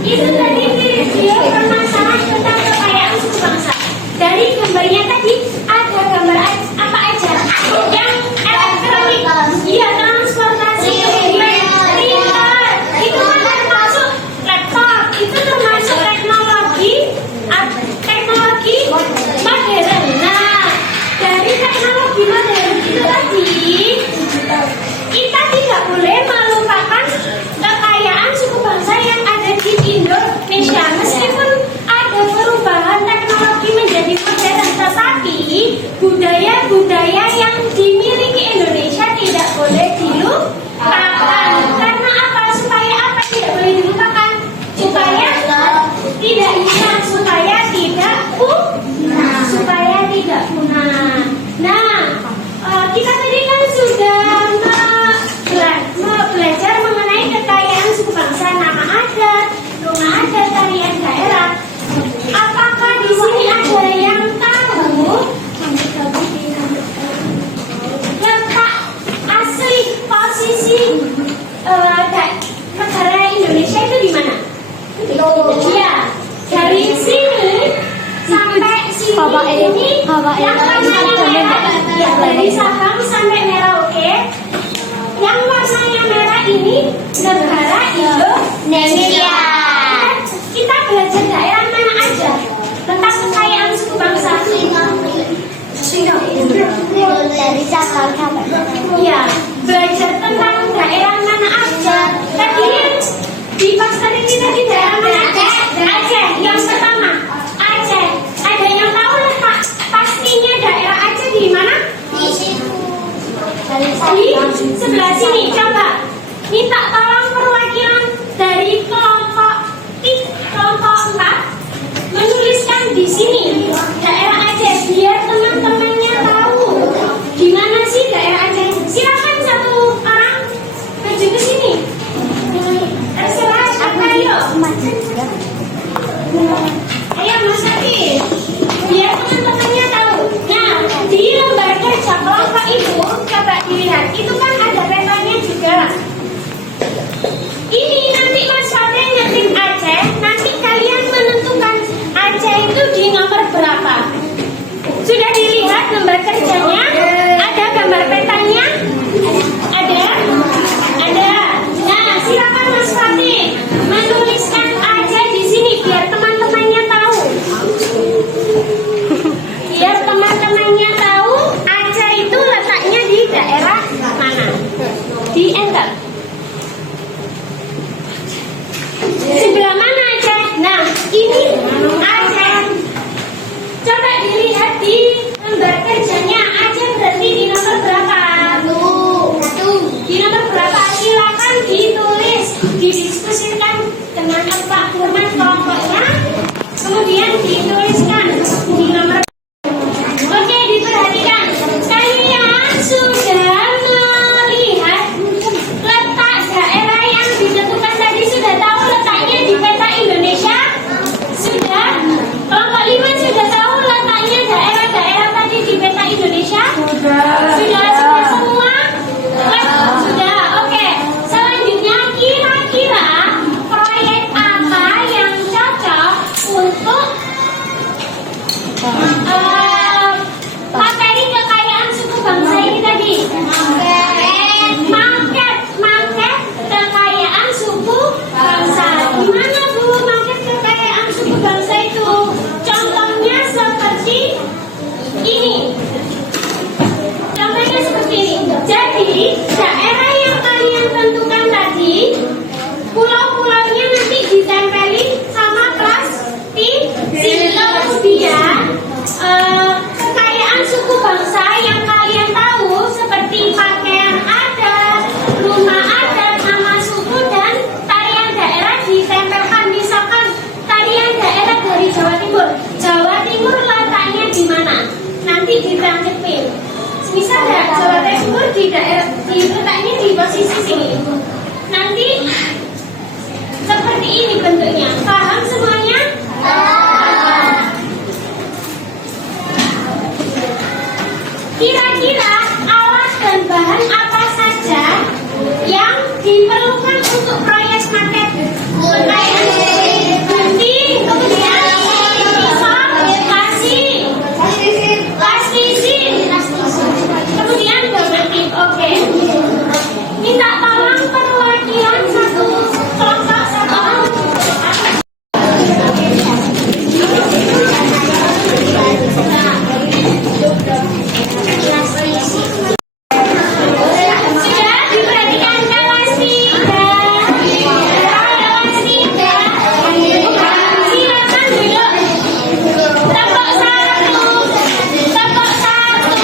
Itu tadi video permasalahan tentang kekayaan suku bangsa. Dari gambarnya tadi ada gambar apa aja? Yang elektronik, iya, transportasi, printer, itu kan termasuk laptop, itu termasuk teknologi modern. Nah, dari teknologi modern itu tadi kita tidak boleh melupakan kekayaan suku bangsa yang ada di Indonesia. Meskipun ada perubahan teknologi menjadi modern, tetapi budaya-budaya yang dimiliki Indonesia tidak boleh dilupakan. Karena apa? Supaya apa tidak boleh dilupakan? Supaya tidak hilang, supaya tidak punah. Nah, kita tadi kan sudah belajar mengenai kekayaan suku bangsa, nama adat, rumah adat, tarian daerah. Apakah di sini ada yang tahu letak asli posisi negara Indonesia itu di mana? Iya, dari sini sampai sini ini yang warnanya merah, ya, dari Sabang sampai Merauke. Yang warnanya merah ini negara Indonesia. Kita belajar daerah mana aja tentang kekayaan suku bangsa? Dari Sabang sampai Iya, belajar tentang daerah mana aja. Tadi di pas tadi kita di daerah mana aja? Aceh. Yang pertama Aceh. Ada yang tahu letak pastinya daerah Aceh di mana? di situ. Di sebelah sini. Coba minta tolong perwakilan dari kelompok 4 menuliskan di sini daerah Aceh biar teman-temannya tahu. di posisi sini. Nanti seperti ini bentuknya. Paham semuanya? Kira-kira alat dan bahan apa saja yang diperlukan untuk proyek market? Gunting, kemudian pisau, plastisin, kemudian donatif. Oke. Minta tolong perwakilan satu kelompok satu orang. Sudah diperhatikan kelas 3. Kelas 3. Silakan duduk. Tepuk satu. Tepuk satu.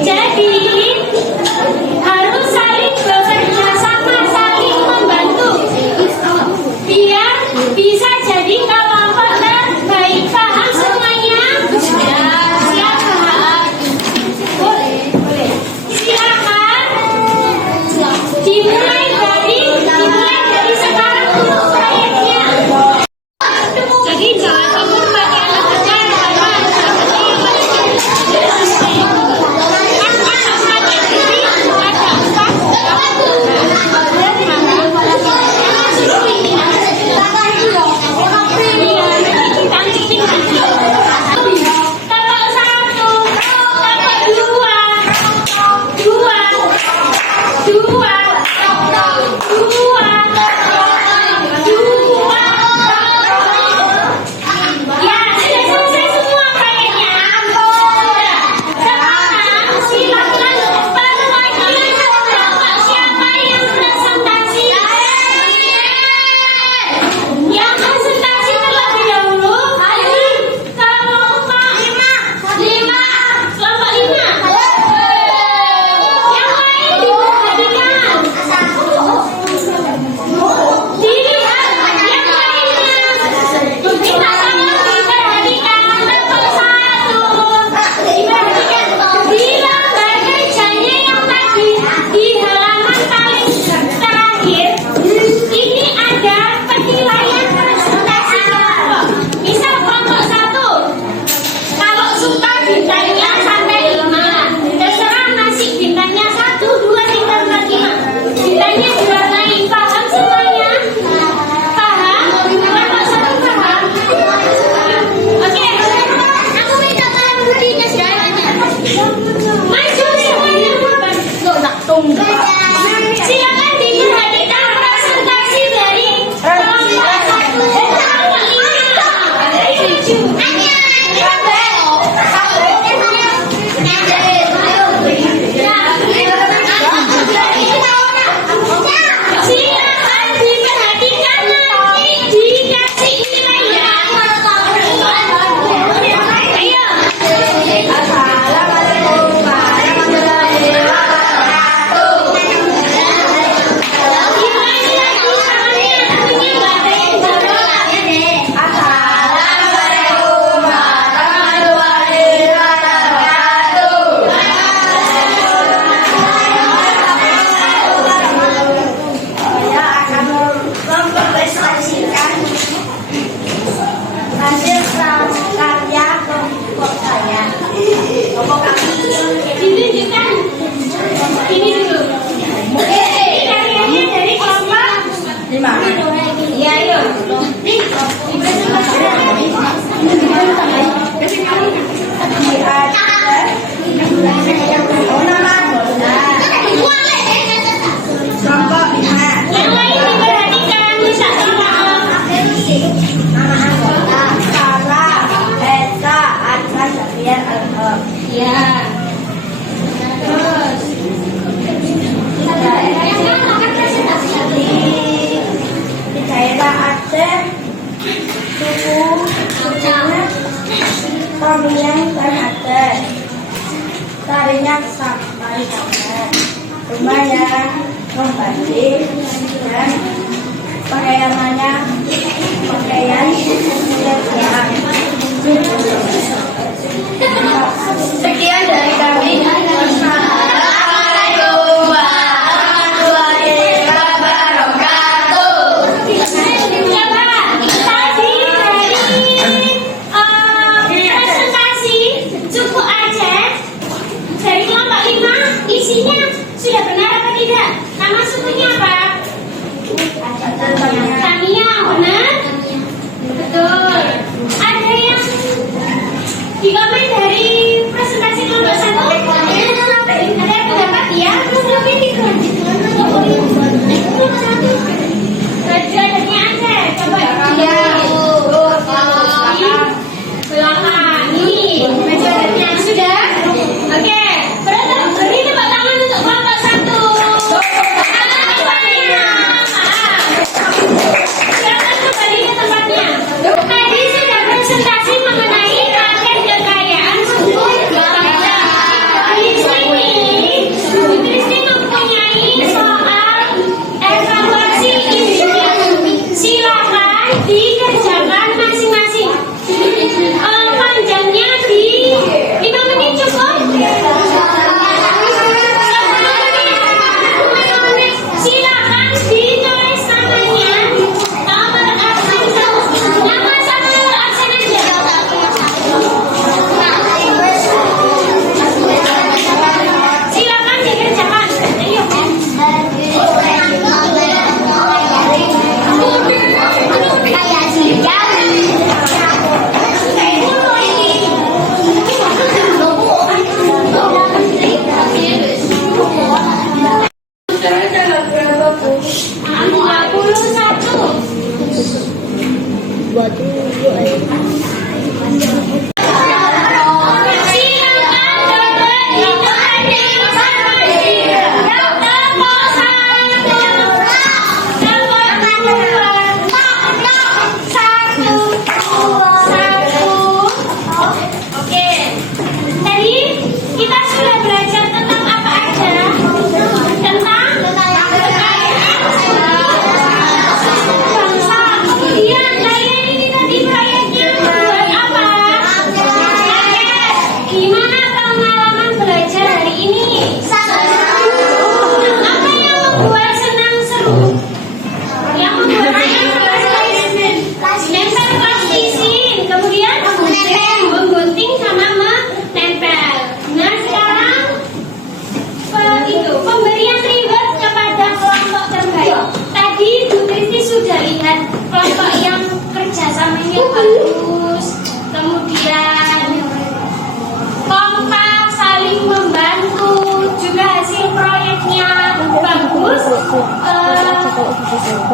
Jadi harus saling bekerja sama, saling membantu biar bisa jadi kelompok terbaik. Paham semuanya? Silakan. Boleh. Silakan. Dimulai dari sekarang untuk proyeknya. Jadi Jawa Timur pakai anak kecil silakan diperhatikan presentasi dari kelompok 1, 2, 3. Silakan diperhatikan nanti dikasih nilai ya. Ayo. Hasil karya kelompok saya. Kelompok kami. Ditunjukkan ini dulu. Ini karyanya dari kelompok 5. Iya, ayo. Kelompok 5. yang lain diperhatikan bisa tolong. Nama anggota Sarah, Esa, Adna, Safian, Alham. Ya. Terus Di daerah Aceh, suku Pamiang dan Aceh. Tarinya sampai rumahnya membatik dan pakaiannya pakaian yang sekian dari kami. Assalamualaikum warahmatullahi wabarakatuh. ya Pak, tadi dari presentasi suku Aceh dari kelompok 5 isinya sudah benar apa tidak? Nama sukunya apa? Tania, benar? Betul. Ada yang dikomen dari presentasi kelompok 1?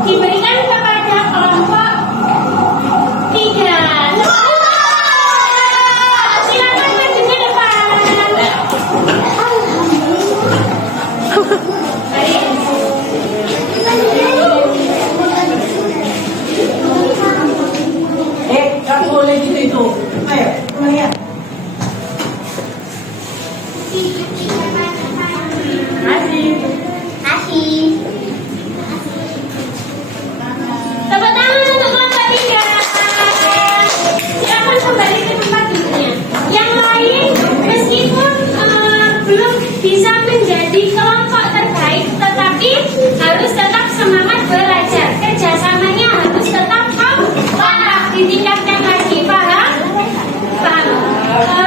diberikan kepada kelompok 3. Silakan maju ke depan. Gak boleh gitu itu. Ayo, mulai ya. Tepuk tangan untuk kelompok 3. Silakan kembali ke tempat duduknya. Yang lain meskipun belum bisa menjadi kelompok terbaik, tetapi harus tetap semangat belajar. Kerjasamanya harus tetap kompak, ditingkatkan lagi. Paham? Paham.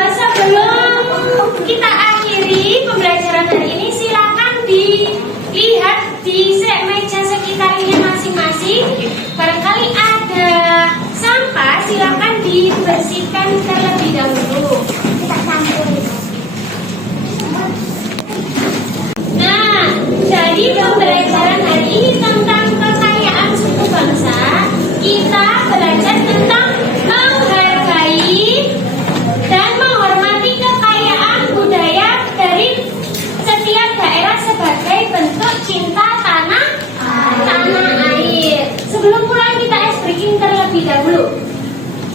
Sebelum kita akhiri pembelajaran hari ini, silakan dilihat di meja sekitarnya masing-masing. Barangkali ada sampah, silakan dibersihkan terlebih dahulu. Nah, dari pembelajaran hari ini tentang kekayaan suku bangsa, kita belajar tentang menghargai dan menghormati kekayaan budaya dari setiap daerah sebagai bentuk cinta tanah air. Sebelum mulai kita ice breaking terlebih dahulu.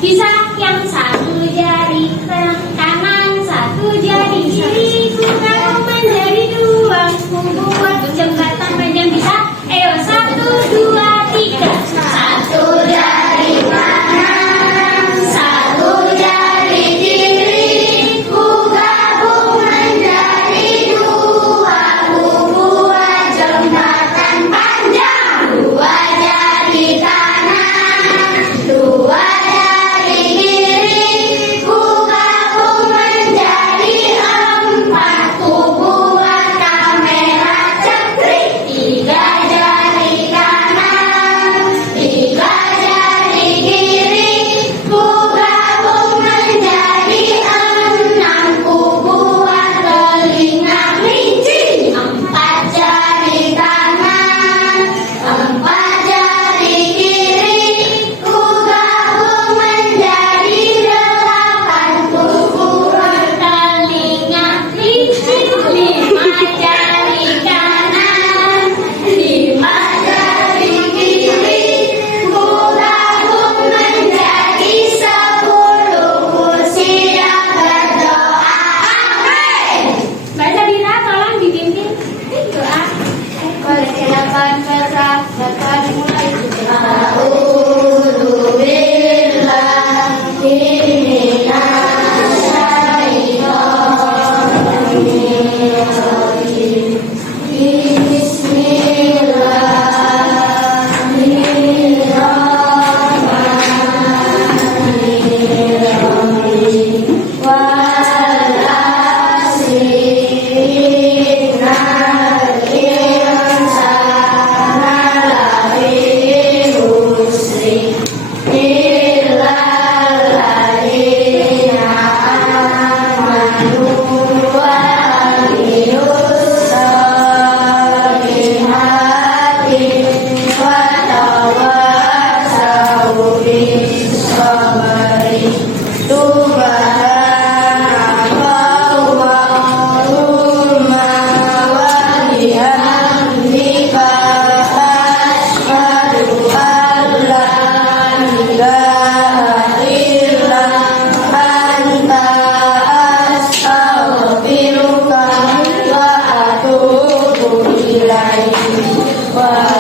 Bisa yang satu jari kanan, satu jari kiri, bukan menjadi 2, membuat jembatan panjang. Bisa? Ayo 1, 2, 3. Satu jari kanan, satu jari kiri, gabung menjadi 2, membuat jembatan panjang. 2 jari kanan, 2 jari kiri, gabung menjadi 4, buat kamera cekrik. 3 jari kanan, 3 jari kiri, gabung menjadi 6, buat telinga kelinci. 4 jari kanan, 4 jari kiri, gabung menjadi 8, buat telinga kelinci. 5 jari kanan, 5 jari kiri, gabung menjadi 10, siap berdoa. Amin. Mbak Sabira, tolong dibimbing doa. Persilakan persilakan mulai. Bismillahirrahmanirrahim. Waalaikumsalam.